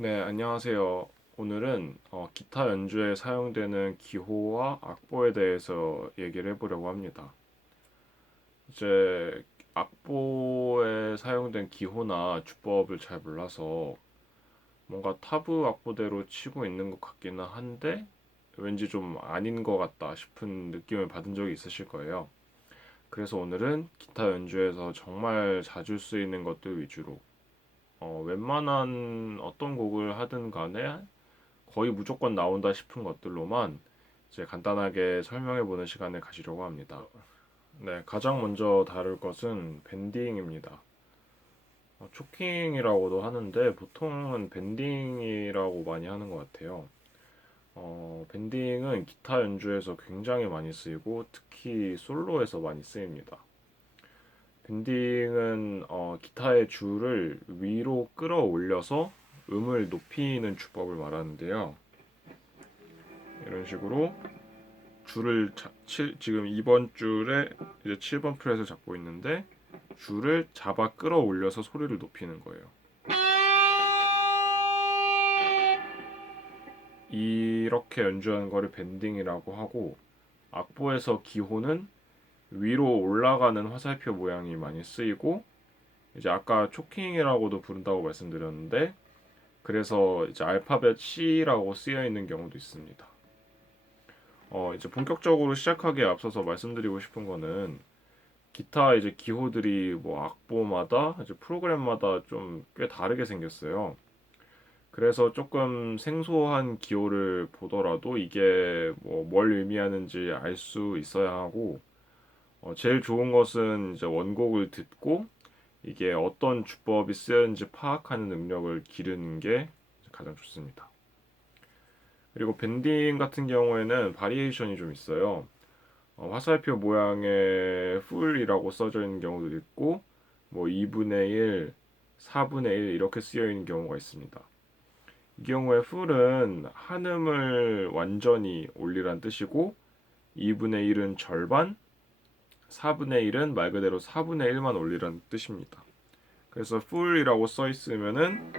네, 안녕하세요. 오늘은 기타 연주에 사용되는 기호와 악보에 대해서 얘기를 해보려고 합니다. 이제 악보에 사용된 기호나 주법을 잘 몰라서 뭔가 타브 악보대로 치고 있는 것 같기는 한데 왠지 좀 아닌 것 같다 싶은 느낌을 받은 적이 있으실 거예요. 그래서 오늘은 기타 연주에서 정말 자주 쓰이는 것들 위주로 웬만한 어떤 곡을 하든 간에 거의 무조건 나온다 싶은 것들로만 이제 간단하게 설명해 보는 시간을 가지려고 합니다. 네, 가장 먼저 다룰 것은 밴딩입니다. 초킹이라고도 하는데 보통은 밴딩이라고 많이 하는 것 같아요. 밴딩은 기타 연주에서 굉장히 많이 쓰이고 특히 솔로에서 많이 쓰입니다. 밴딩은 기타의 줄을 위로 끌어올려서 음을 높이는 주법을 말하는데요. 이런 식으로 지금 2번 줄에 이제 7번 프렛을 잡고 있는데 줄을 잡아 끌어올려서 소리를 높이는 거예요. 이렇게 연주하는 거를 밴딩이라고 하고 악보에서 기호는 위로 올라가는 화살표 모양이 많이 쓰이고 이제 아까 초킹이라고도 부른다고 말씀드렸는데 그래서 이제 알파벳 C라고 쓰여 있는 경우도 있습니다. 이제 본격적으로 시작하기에 앞서서 말씀드리고 싶은 거는 기타 이제 기호들이 뭐 악보마다 이제 프로그램마다 좀 꽤 다르게 생겼어요. 그래서 조금 생소한 기호를 보더라도 이게 뭐 뭘 의미하는지 알 수 있어야 하고 제일 좋은 것은 이제 원곡을 듣고 이게 어떤 주법이 쓰였는지 파악하는 능력을 기르는 게 가장 좋습니다. 그리고 밴딩 같은 경우에는 바리에이션이 좀 있어요. 화살표 모양의 풀이라고 써져 있는 경우도 있고 뭐 2분의 1, 4분의 1 이렇게 쓰여 있는 경우가 있습니다. 이 경우에 풀은 한음을 완전히 올리란 뜻이고 2분의 1은 절반, 4분의 1은 말 그대로 4분의 1만 올리란 뜻입니다. 그래서 풀이라고 써 있으면은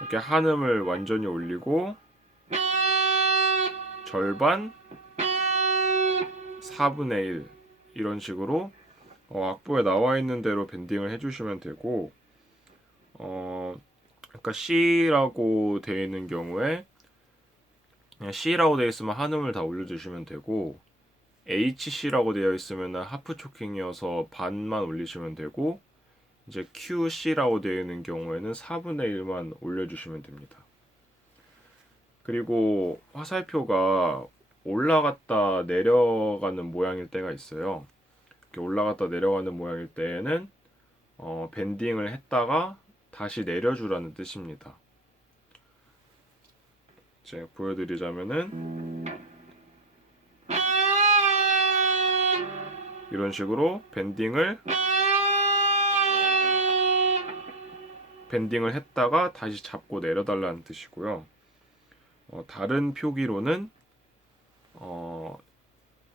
이렇게 한음을 완전히 올리고 절반, 4분의 1 이런 식으로 악보에 나와 있는 대로 밴딩을 해주시면 되고 그러니까 C라고 되어 있는 경우에 그냥 C라고 되어 있으면 한음을 다 올려주시면 되고 HC라고 되어 있으면 하프 초킹이어서 반만 올리시면 되고 이제 QC라고 되어 있는 경우에는 4분의 1만 올려주시면 됩니다. 그리고 화살표가 올라갔다 내려가는 모양일 때가 있어요. 이렇게 올라갔다 내려가는 모양일 때에는 밴딩을 했다가 다시 내려주라는 뜻입니다. 제가 보여드리자면은 이런 식으로 밴딩을 했다가 다시 잡고 내려달라는 뜻이고요. 다른 표기로는 어,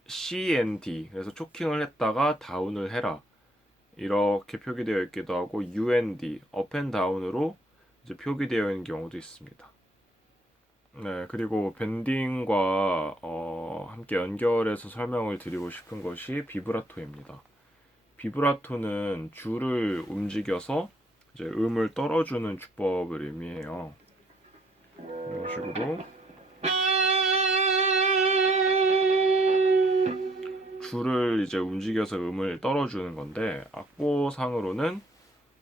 CND 그래서 초킹을 했다가 다운을 해라 이렇게 표기되어 있기도 하고 UND 업앤다운으로 이제 표기되어 있는 경우도 있습니다. 네, 그리고 밴딩과 함께 연결해서 설명을 드리고 싶은 것이 비브라토입니다. 비브라토는 줄을 움직여서 이제 음을 떨어주는 주법을 의미해요. 이런 식으로 줄을 이제 움직여서 음을 떨어주는 건데 악보상으로는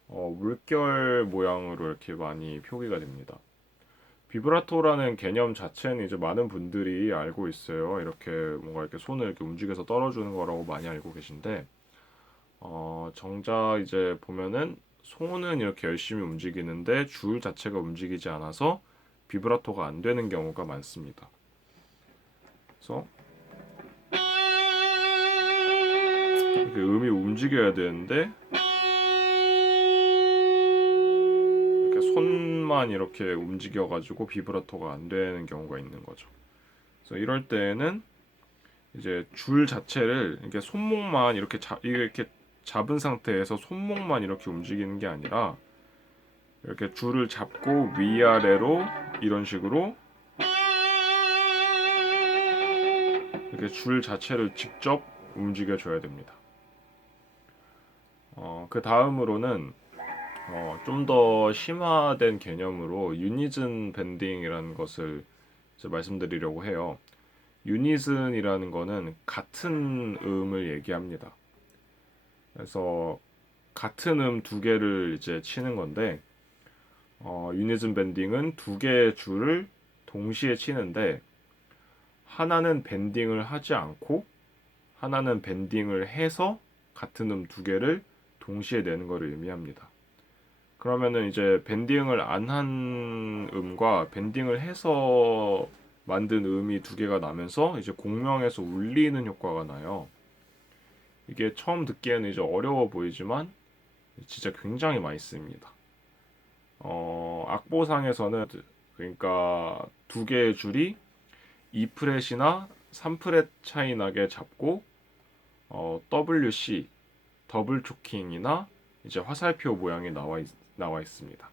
물결 모양으로 이렇게 많이 표기가 됩니다. 비브라토라는 개념 자체는 이제 많은 분들이 알고 있어요. 이렇게 뭔가 이렇게 손을 이렇게 움직여서 떨어주는 거라고 많이 알고 계신데 정작 이제 보면은 손은 이렇게 열심히 움직이는데 줄 자체가 움직이지 않아서 비브라토가 안 되는 경우가 많습니다. 그래서 이렇게 음이 움직여야 되는데 이렇게 손만 이렇게 움직여가지고 비브라토가 안 되는 경우가 있는 거죠. 그래서 이럴 때에는 이제 줄 자체를 이렇게 손목만 이렇게 잡은 상태에서 손목만 이렇게 움직이는 게 아니라 이렇게 줄을 잡고 위아래로 이런 식으로 이렇게 줄 자체를 직접 움직여줘야 됩니다. 그 다음으로는 좀 더 심화된 개념으로 유니즌 밴딩이라는 것을 이제 말씀드리려고 해요. 유니즌이라는 거는 같은 음을 얘기합니다. 그래서 같은 음 두 개를 이제 치는 건데, 유니즌 밴딩은 두 개의 줄을 동시에 치는데, 하나는 밴딩을 하지 않고 하나는 밴딩을 해서 같은 음 두 개를 동시에 내는 것을 의미합니다. 그러면은 이제 밴딩을 안 한 음과 밴딩을 해서 만든 음이 두 개가 나면서 이제 공명에서 울리는 효과가 나요. 이게 처음 듣기에는 이제 어려워 보이지만 진짜 굉장히 많이 씁니다. 악보상에서는 그러니까 두 개의 줄이 2프렛이나 3프렛 차이 나게 잡고 WC 더블 초킹이나 이제 화살표 모양이 나와 있습니다.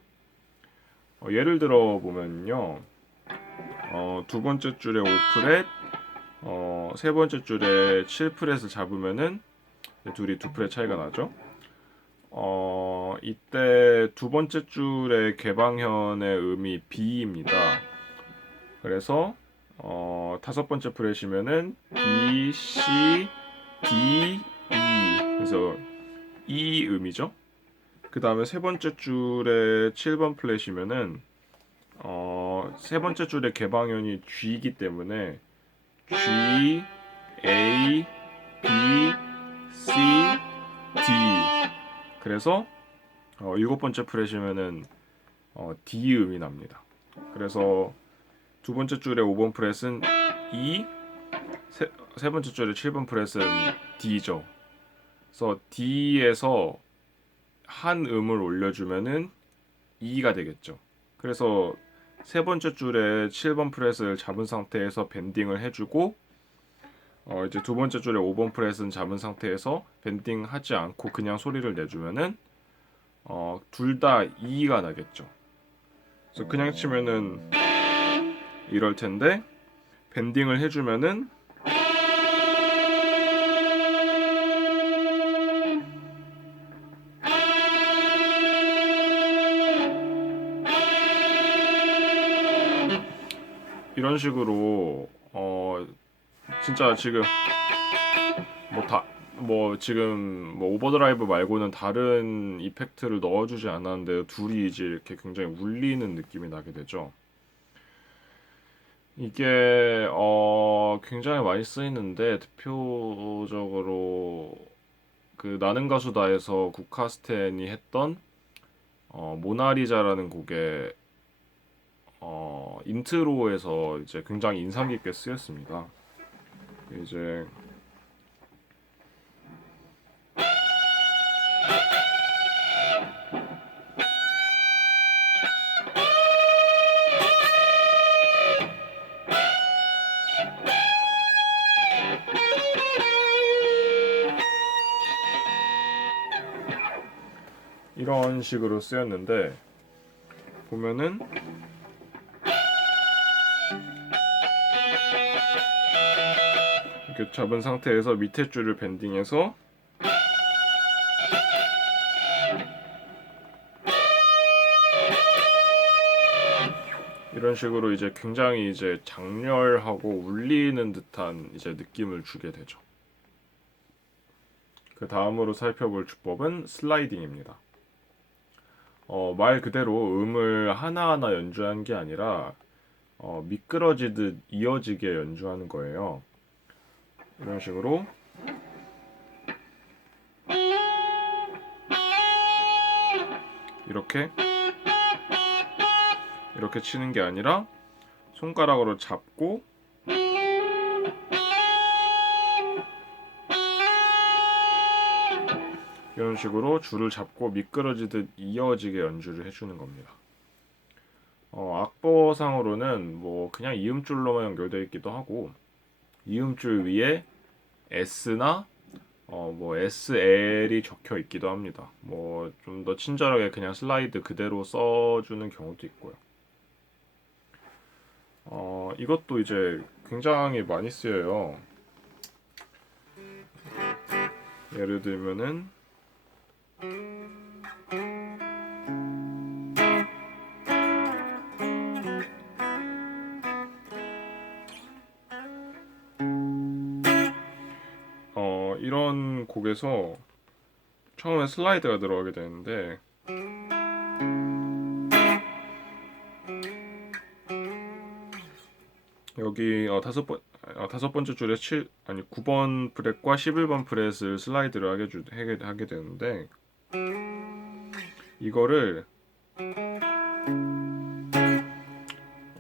예를 들어 보면요, 두 번째 줄에 5프렛, 세 번째 줄에 7프렛을 잡으면은 둘이 2프렛 차이가 나죠. 이때 두 번째 줄의 개방현의 음이 B입니다. 그래서 다섯 번째 프렛이면은 B, C, D, E. 그래서 E 음이죠. 그 다음에 세 번째 줄에 7번 플랫이면은 세 번째 줄의 개방현이 G이기 때문에 G, A, B, C, D. 그래서 일곱 번째 프렛이면은 D 음이 납니다. 그래서 두 번째 줄의 5번 프렛은 E, 세 번째 줄의 7번 프렛은 D죠. 그래서 D에서 한 음을 올려주면은 E가 되겠죠. 그래서 세 번째 줄에 7번 프렛을 잡은 상태에서 밴딩을 해주고 이제 두 번째 줄에 5번 프렛은 잡은 상태에서 밴딩 하지 않고 그냥 소리를 내주면은 둘 다 E가 나겠죠. 그래서 그냥 치면은 이럴 텐데 밴딩을 해주면은 이런 식으로 진짜 지금 지금 뭐 오버드라이브 말고는 다른 이펙트를 넣어주지 않았는데 둘이 이제 이렇게 굉장히 울리는 느낌이 나게 되죠. 이게 굉장히 많이 쓰이는데 대표적으로 그 나는 가수다에서 국카스텐이 했던 모나리자라는 곡의 인트로에서 이제 굉장히 인상 깊게 쓰였습니다. 이제 이런 식으로 쓰였는데 보면은 이렇게 잡은 상태에서 밑에 줄을 밴딩해서 이런 식으로 이제 굉장히 이제 장렬하고 울리는 듯한 이제 느낌을 주게 되죠. 그 다음으로 살펴볼 주법은 슬라이딩입니다. 말 그대로 음을 하나하나 연주하는 게 아니라 미끄러지듯 이어지게 연주하는 거예요. 이런 식으로 이렇게 이렇게 치는 게 아니라 손가락으로 잡고 이런 식으로 줄을 잡고 미끄러지듯 이어지게 연주를 해주는 겁니다. 악보상으로는 뭐 그냥 이음줄로만 연결되어 있기도 하고 이음줄 위에 S나 뭐 SL이 적혀 있기도 합니다. 뭐 좀 더 친절하게 그냥 슬라이드 그대로 써주는 경우도 있고요. 이것도 이제 굉장히 많이 쓰여요. 예를 들면은 이런 곡에서 처음에 슬라이드가 들어가게 되는데 여기 다섯 번째 줄에 9번 프렛과 11번 프렛을 슬라이드를 하게 되는데 이거를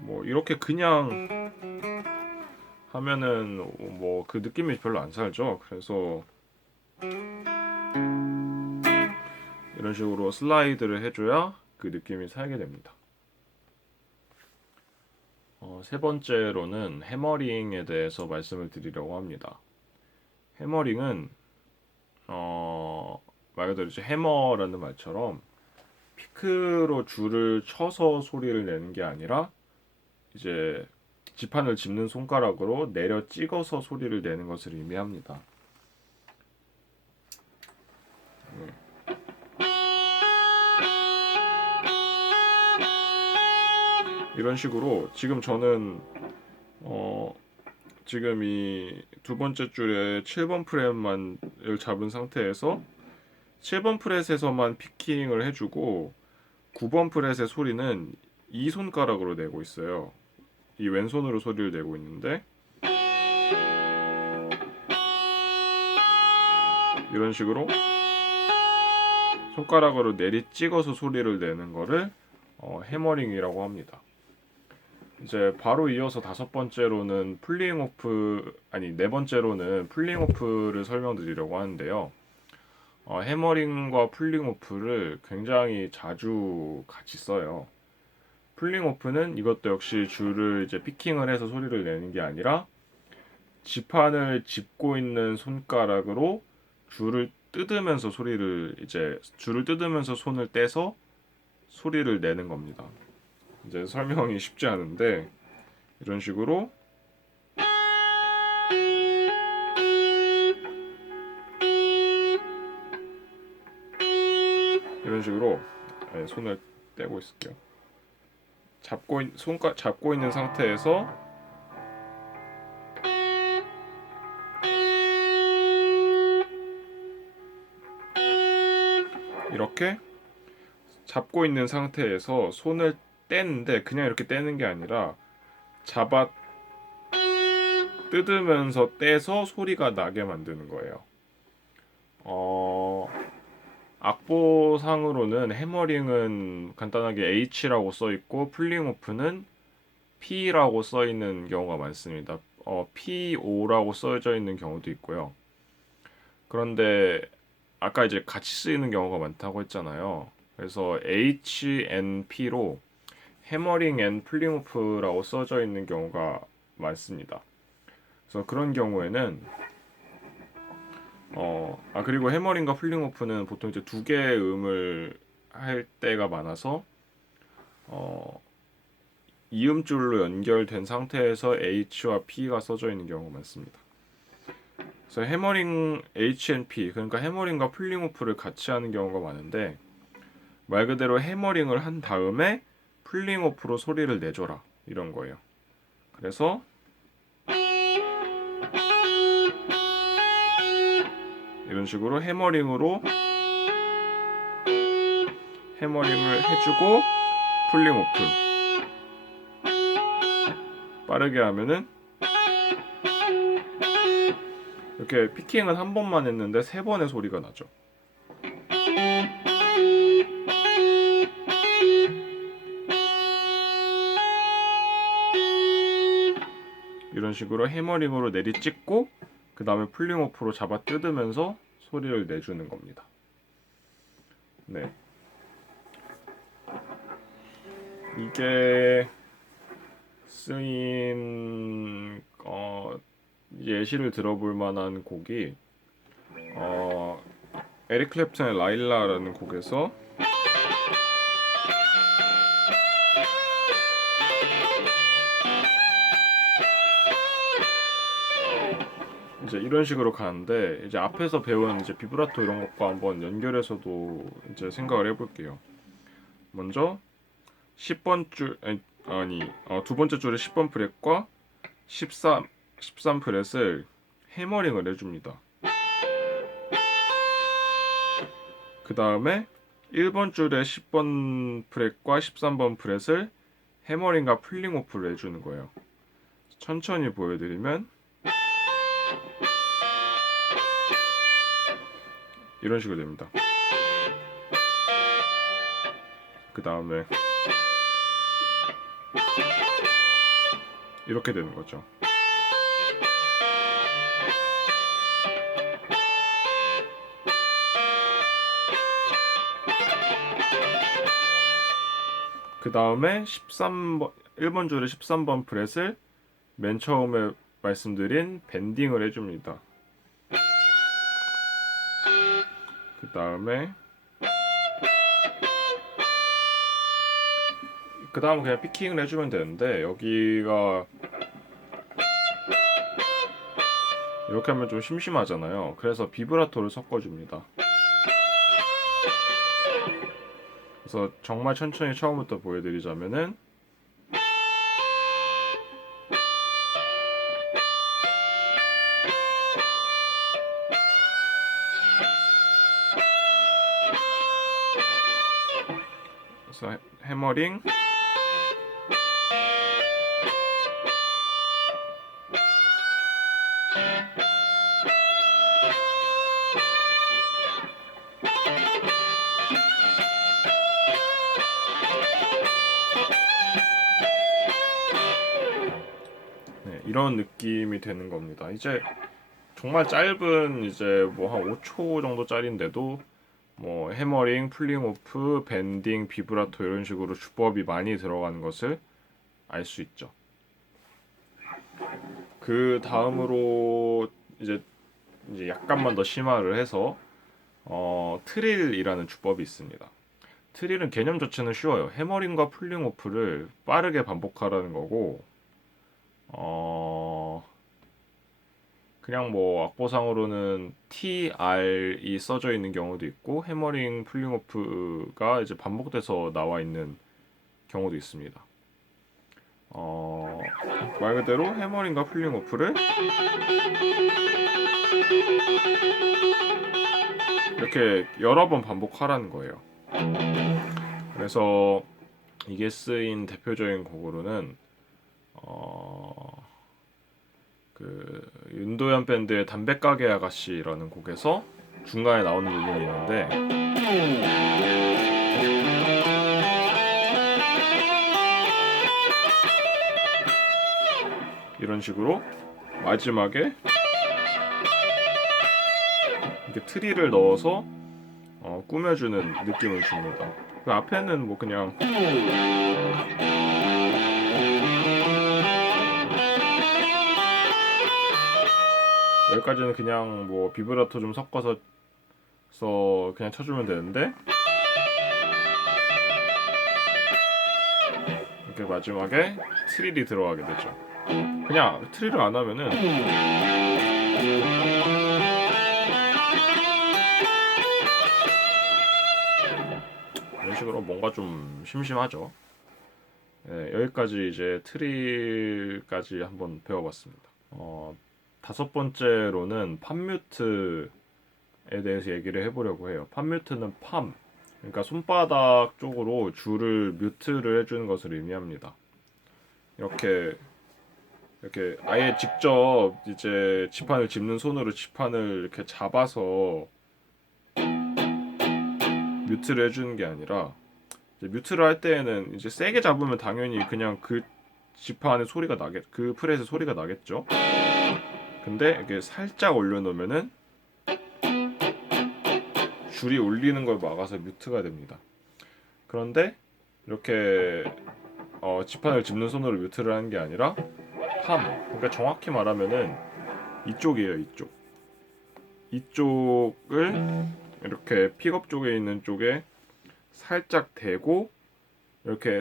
뭐 이렇게 그냥 하면은 뭐 그 느낌이 별로 안 살죠. 그래서 이런 식으로 슬라이드를 해줘야 그 느낌이 살게 됩니다. 세 번째로는 해머링에 대해서 말씀을 드리려고 합니다. 해머링은 말 그대로 이제 해머라는 말처럼 피크로 줄을 쳐서 소리를 내는 게 아니라 이제 지판을 짚는 손가락으로 내려 찍어서 소리를 내는 것을 의미합니다. 이런 식으로 지금 저는 지금 이 두 번째 줄에 7번 프렛만을 잡은 상태에서 7번 프렛에서만 피킹을 해주고 9번 프렛의 소리는 이 손가락으로 내고 있어요. 이 왼손으로 소리를 내고 있는데 이런 식으로 손가락으로 내리 찍어서 소리를 내는 거를 해머링이라고 합니다. 이제 바로 이어서 다섯 번째로는 풀링 오프 아니 네 번째로는 풀링 오프를 설명드리려고 하는데요. 해머링과 풀링 오프를 굉장히 자주 같이 써요. 풀링 오프는 이것도 역시 줄을 이제 피킹을 해서 소리를 내는 게 아니라 지판을 짚고 있는 손가락으로 줄을 뜯으면서 줄을 뜯으면서 손을 떼서 소리를 내는 겁니다. 이제 설명이 쉽지 않은데 이런 식으로 손을 떼고 있을게요. 잡고 있는 상태에서 이렇게 잡고 있는 상태에서 손을 떼는데 그냥 이렇게 떼는 게 아니라 잡아 뜯으면서 떼서 소리가 나게 만드는 거예요. 악보상으로는 해머링은 간단하게 H라고 써 있고 풀링오프는 P라고 써 있는 경우가 많습니다. PO라고 써져 있는 경우도 있고요. 그런데 아까 이제 같이 쓰이는 경우가 많다고 했잖아요. 그래서 HNP로 해머링 앤 풀링오프라고 써져 있는 경우가 많습니다. 그래서 그런 경우에는 그리고 해머링과 풀링오프는 보통 이제 두 개의 음을 할 때가 많아서 이음줄로 연결된 상태에서 H와 P가 써져 있는 경우가 많습니다. 그래서 해머링 HNP 그러니까 해머링과 풀링오프를 같이 하는 경우가 많은데 말 그대로 해머링을 한 다음에 풀링오프로 소리를 내줘라 이런 거예요. 그래서 이런 식으로 해머링을 해주고 풀링오프 빠르게 하면은 이렇게 피킹은 한 번만 했는데 세 번의 소리가 나죠. 이런 식으로 해머링으로 내리 찍고 그 다음에 풀링오프로 잡아 뜯으면서 소리를 내주는 겁니다. 네. 이게 쓰인 예시를 들어볼 만한 곡이 어, 에릭 클랩튼의 라일라라는 곡에서 이제 이런 식으로 가는데, 이제 앞에서 배운 이제 비브라토 이런 것과 한번 연결해서도 이제 생각을 해볼게요. 먼저 10번 줄 두 번째 줄의 10번 프렛과 13 프렛을 해머링을 해줍니다. 그 다음에 1번 줄의 10번 프렛과 13번 프렛을 해머링과 풀링 오프를 해주는 거예요. 천천히 보여드리면 이런 식으로 됩니다. 그 다음에 이렇게 되는 거죠. 그 다음에 1번 줄의 13번 프렛을 맨 처음에 말씀드린 밴딩을 해줍니다. 그 다음에 그냥 피킹을 해주면 되는데, 여기가 이렇게 하면 좀 심심하잖아요. 그래서 비브라토를 섞어줍니다. 그래서 정말 천천히 처음부터 보여드리자면은 그래서 해머링, 네, 이런 느낌이 되는 겁니다. 이제 정말 짧은 이제 뭐 한 5초 정도짜리인데도 뭐 해머링, 풀링 오프, 밴딩, 비브라토 이런 식으로 주법이 많이 들어가는 것을 알 수 있죠. 그 다음으로 이제 약간만 더 심화를 해서 트릴이라는 주법이 있습니다. 트릴은 개념 자체는 쉬워요. 해머링과 풀링 오프를 빠르게 반복하라는 거고, 그냥 뭐 악보상으로는 TR이 써져 있는 경우도 있고, 해머링, 풀링 오프가 이제 반복돼서 나와 있는 경우도 있습니다. 말 그대로 해머링과 풀링 오프를 이렇게 여러 번 반복하라는 거예요. 그래서 이게 쓰인 대표적인 곡으로는 그 윤도현 밴드의 담배가게 아가씨라는 곡에서 중간에 나오는 부분이 있는데, 이런 식으로 마지막에 이렇게 트리를 넣어서 꾸며주는 느낌을 줍니다. 그 앞에는 뭐 그냥 여기까지는 그냥 뭐 비브라토 좀 섞어서 그냥 쳐주면 되는데, 이렇게 마지막에 트릴이 들어가게 되죠. 그냥 트릴을 안 하면은 이런 식으로 뭔가 좀 심심하죠. 네, 여기까지 이제 트릴까지 한번 배워봤습니다. 다섯 번째로는 팜뮤트에 대해서 얘기를 해보려고 해요. 팜뮤트는 그러니까 손바닥 쪽으로 줄을 뮤트를 해주는 것을 의미합니다. 이렇게 아예 직접 이제 지판을 짚는 손으로 지판을 이렇게 잡아서 뮤트를 해주는 게 아니라, 이제 뮤트를 할 때에는 이제 세게 잡으면 당연히 그냥 그 지판의 그 프렛의 소리가 나겠죠. 근데 이게 살짝 올려놓으면은 줄이 울리는 걸 막아서 뮤트가 됩니다. 그런데 이렇게 지판을 짚는 손으로 뮤트를 하는 게 아니라 그러니까 정확히 말하면은 이쪽이에요, 이쪽. 이쪽을 이렇게 픽업 쪽에 있는 쪽에 살짝 대고 이렇게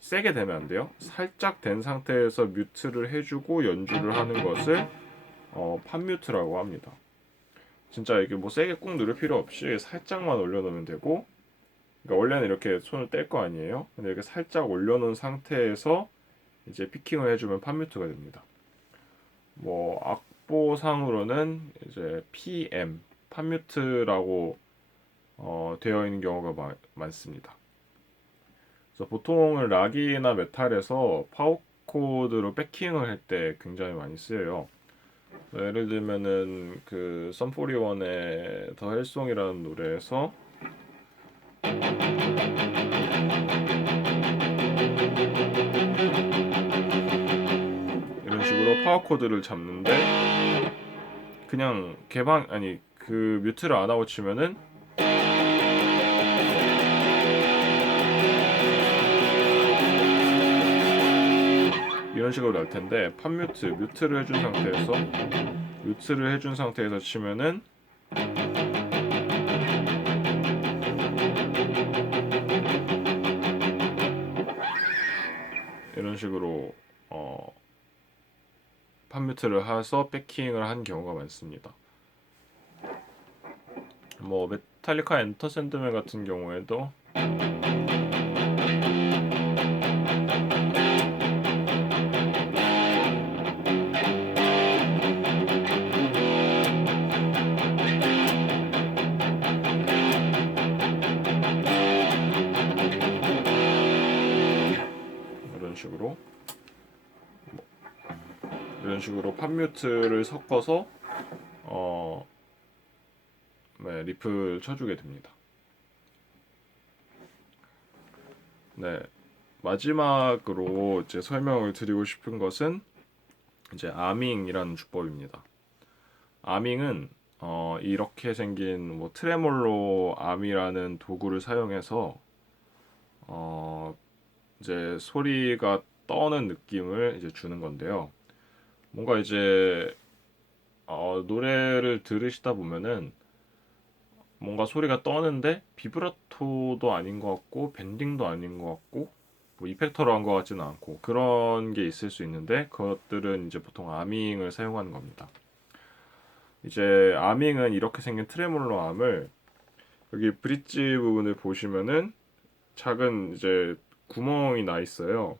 세게 대면 안 돼요. 살짝 된 상태에서 뮤트를 해주고 연주를 하는 것을 팝뮤트라고 합니다. 진짜 이게 뭐 세게 꾹 누를 필요 없이 살짝만 올려놓으면 되고, 그러니까 원래는 이렇게 손을 뗄 거 아니에요. 근데 이렇게 살짝 올려놓은 상태에서 이제 피킹을 해주면 팝뮤트가 됩니다. 뭐 악보상으로는 이제 PM 팝뮤트라고 되어 있는 경우가 많습니다. 그래서 보통은 락이나 메탈에서 파워 코드로 백킹을 할 때 굉장히 많이 쓰여요. 예를 들면은 그 썸41의 더 헬송이라는 노래에서 이런 식으로 파워 코드를 잡는데 그냥 그 뮤트를 안 하고 치면은 이런 식으로 날 텐데, 뮤트를 해준 상태에서 치면은 이런 식으로 팝뮤트를 해서 백킹을 한 경우가 많습니다. 뭐 메탈리카 엔터 샌드맨 같은 경우에도 이런 식으로 팝뮤트를 섞어서 리프를 쳐주게 됩니다. 네, 마지막으로 이제 설명을 드리고 싶은 것은 이제 아밍이라는 주법입니다. 아밍은 이렇게 생긴 뭐 트레몰로 암이라는 도구를 사용해서 이제 소리가 떠는 느낌을 이제 주는 건데요. 뭔가 이제 노래를 들으시다 보면은 뭔가 소리가 떠는데 비브라토도 아닌 것 같고 밴딩도 아닌 것 같고 뭐 이펙터로 한 것 같지는 않고 그런 게 있을 수 있는데, 그것들은 이제 보통 아밍을 사용하는 겁니다. 이제 아밍은 이렇게 생긴 트레몰로 암을 여기 브릿지 부분을 보시면은 작은 이제 구멍이 나 있어요.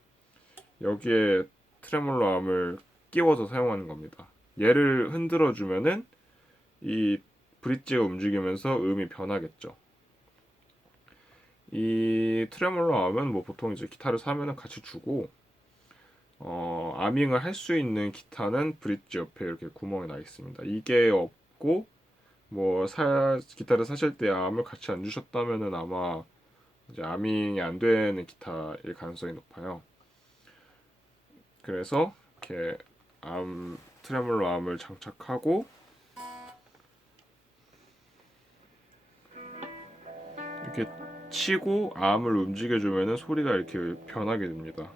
여기에 트레몰로 암을 끼워서 사용하는 겁니다. 얘를 흔들어 주면은 이 브릿지가 움직이면서 음이 변하겠죠. 이 트레몰로 암은 뭐 보통 이제 기타를 사면은 같이 주고, 아밍을 할 수 있는 기타는 브릿지 옆에 이렇게 구멍이 나 있습니다. 이게 없고 뭐 기타를 사실 때 암을 같이 안 주셨다면은 아마 이제 아밍이 안 되는 기타일 가능성이 높아요. 그래서 이렇게 트레몰로 암을 장착하고 이렇게 치고 암을 움직여주면은 소리가 이렇게 변하게 됩니다.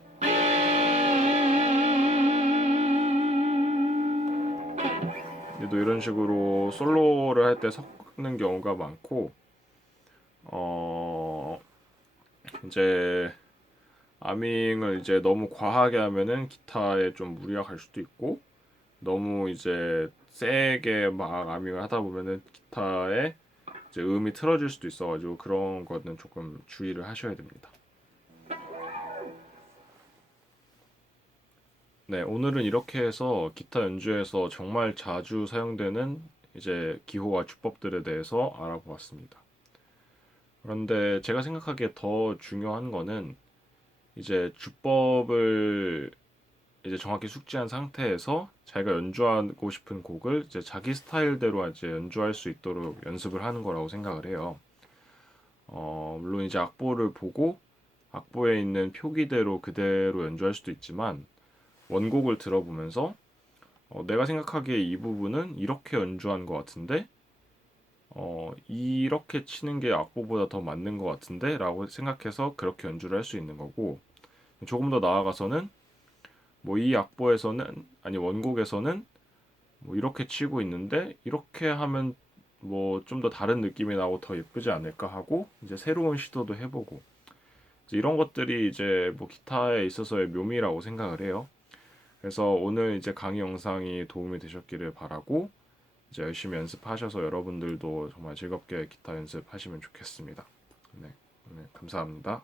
얘도 이런 식으로 솔로를 할 때 섞는 경우가 많고, 이제 아밍을 이제 너무 과하게 하면은 기타에 좀 무리가 갈 수도 있고, 너무 이제 세게 막 아밍을 하다 보면은 기타에 이제 음이 틀어질 수도 있어가지고 그런 거는 조금 주의를 하셔야 됩니다. 네, 오늘은 이렇게 해서 기타 연주에서 정말 자주 사용되는 이제 기호와 주법들에 대해서 알아보았습니다. 그런데 제가 생각하기에 더 중요한 거는 이제 주법을 이제 정확히 숙지한 상태에서 자기가 연주하고 싶은 곡을 이제 자기 스타일대로 이제 연주할 수 있도록 연습을 하는 거라고 생각을 해요. 물론 이제 악보를 보고 악보에 있는 표기대로 그대로 연주할 수도 있지만, 원곡을 들어보면서 내가 생각하기에 이 부분은 이렇게 연주한 것 같은데 이렇게 치는 게 악보보다 더 맞는 것 같은데 라고 생각해서 그렇게 연주를 할 수 있는 거고, 조금 더 나아가서는 뭐 이 악보에서는, 아니 원곡에서는 뭐 이렇게 치고 있는데 이렇게 하면 뭐 좀 더 다른 느낌이 나고 더 예쁘지 않을까 하고 이제 새로운 시도도 해보고 이제 이런 것들이 이제 뭐 기타에 있어서의 묘미라고 생각을 해요. 그래서 오늘 이제 강의 영상이 도움이 되셨기를 바라고 이제 열심히 연습하셔서 여러분들도 정말 즐겁게 기타 연습하시면 좋겠습니다. 네, 네, 감사합니다.